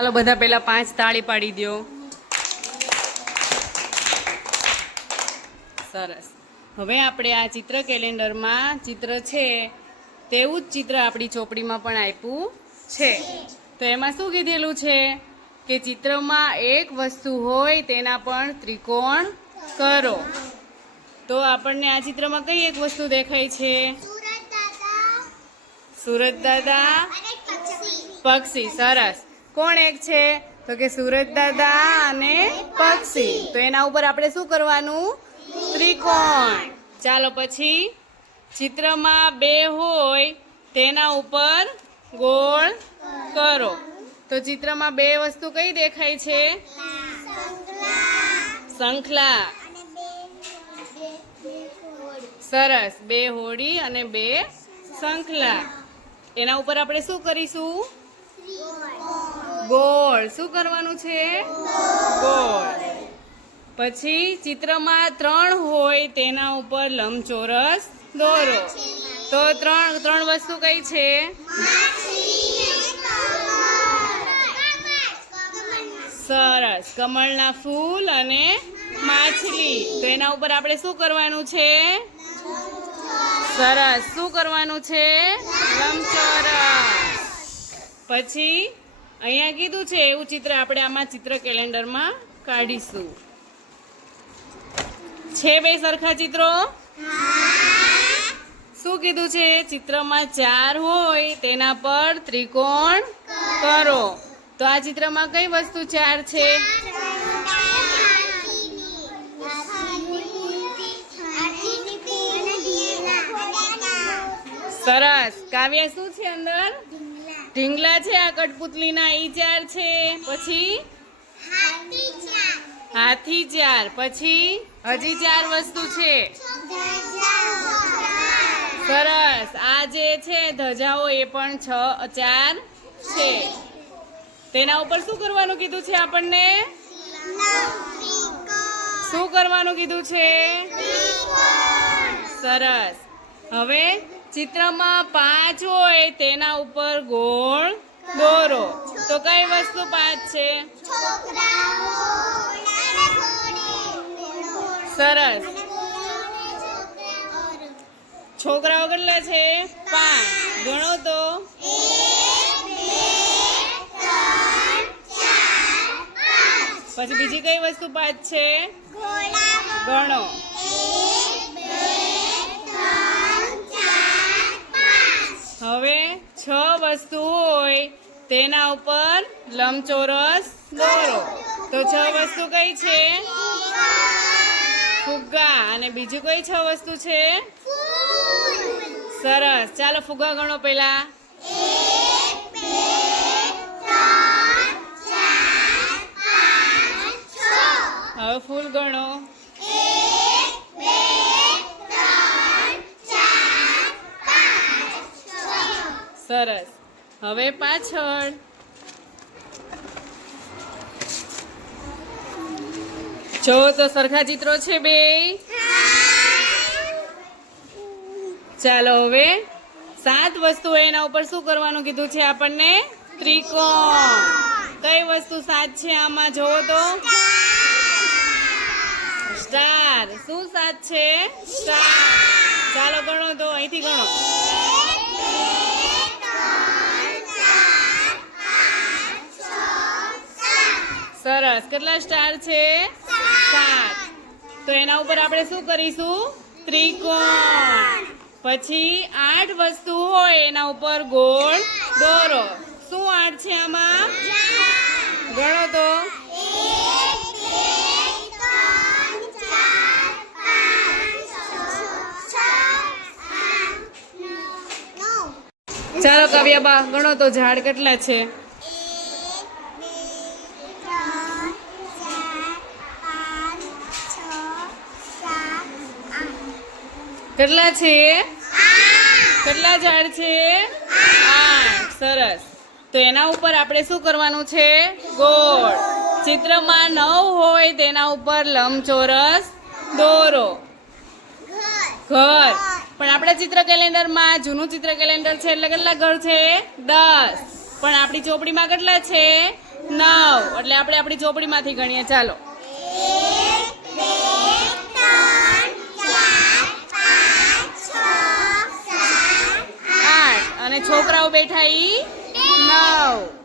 ચાલો બધા પહેલા પાંચ તાળી પાડી દો સરસ. હવે આપણે આ ચિત્ર કેલેન્ડરમાં ચિત્ર છે તેવું જ ચિત્ર આપણી ચોપડીમાં પણ આપ્યું છે. તો એમાં શું કીધેલું છે? કે ચિત્રમાં એક વસ્તુ હોય તેના પણ ત્રિકોણ કરો. તો આપણને આ ચિત્રમાં કઈ એક વસ્તુ દેખાય છે? સુરત દાદા. પક્ષી સરસ. કોણ એક છે? તો કે સુરજ દાદા અને પક્ષી. તો એના ઉપર આપણે શું કરવાનું? ત્રિકોણ. ચાલો પછી ચિત્રમાં બે હોય તેના ઉપર ગોળ કરો. તો ચિત્રમાં બે વસ્તુ કઈ દેખાય છે? શંખલા સરસ. બે હોડી અને બે શંખલા એના ઉપર આપણે શું કરીશું? ગોળ. શું કરવાનું છે? ગોળ. પછી ચિત્રમાં ત્રણ હોય તેના ઉપર લંબચોરસ દોરો. તો ત્રણ ત્રણ વસ્તુ કઈ છે? સરસ. કમળના ફૂલ અને માછલી. તો એના ઉપર આપણે શું કરવાનું છે? સરસ. શું કરવાનું છે? લંબચોરસ. પછી અહીંયા કીધું છે, એવું ચિત્ર આપણે આમાં ચિત્ર કેલેન્ડરમાં કાઢીશું. છે બે સરખા ચિત્રો? શું કીધું છે? ચિત્રમાં ચાર હોય, તેના પર ત્રિકોણ કરો. તો આ ચિત્રમાં કઈ વસ્તુ ચાર છે? સરસ. કાવ્ય, શું ઢીંગલા છે આ કઠપુતલીના ઈ ચાર છે. પછી? હાથી ચાર. પછી? હજી ચાર વસ્તુ છે. સરસ. આ જે છે ધજાઓ એ પણ છ ચાર છે. તેના ઉપર શું કરવાનું કીધું છે આપણને? શું કરવાનું કીધું છે? સરસ. હવે? ચિત્રમાં પાંચ હોય તેના ઉપર ગોળ દોરો. તો કઈ વસ્તુ પાંચ છે? સરસ. છોકરાઓ કેટલા છે? પાંચ. ગણો તો. પછી બીજી કઈ વસ્તુ પાંચ છે? ગણો. હવે છ વસ્તુ હોય તેના ઉપર લંબચોરસ દોરો. તો છ વસ્તુ કઈ છે? ફુગ્ગા. અને બીજું કઈ છ વસ્તુ છે? સરસ. ચાલો ફુગ્ગા ગણો પહેલા. હવે ફૂલ ગણો. સરસ. હવે પાછળ. જો તો સરખા ચિત્રો છે બે. ચાલો હવે સાત વસ્તુ એના ઉપર શું કરવાનું કીધું છે આપણને? ત્રિકોણ. કઈ વસ્તુ સાત છે આમાં જોવો તો? સ્ટાર. શું સાત છે? સ્ટાર. ચાલો ગણો તો, અહીંથી ગણો. સરસ કેટલા સ્ટાર છે? સાત. તો એના ઉપર આપણે શું કરીશું? ત્રિકોણ. પછી આઠ વસ્તુ હોય એના ઉપર ગોળ દોરો. શું આઠ છે આમાં? ગણો તો. ચાલો કાવ્યાબા, ગણો તો ઝાડ કેટલા છે? કેટલા છે? કેટલા ઝાડ છે? આઠ. સરસ. તો એના ઉપર આપણે શું કરવાનું છે? ગોળ. ચિત્રમાં નવ હોય તેના ઉપર લંબચોરસ દોરો. ઘર. પણ આપણા ચિત્ર કેલેન્ડરમાં જૂનું ચિત્ર કેલેન્ડર છે એટલે કેટલા ઘર છે? દસ. પણ આપણી ચોપડીમાં કેટલા છે? નવ. એટલે આપણે આપણી ચોપડીમાંથી ગણીએ. ચાલો. બેઠા ઈ નવ.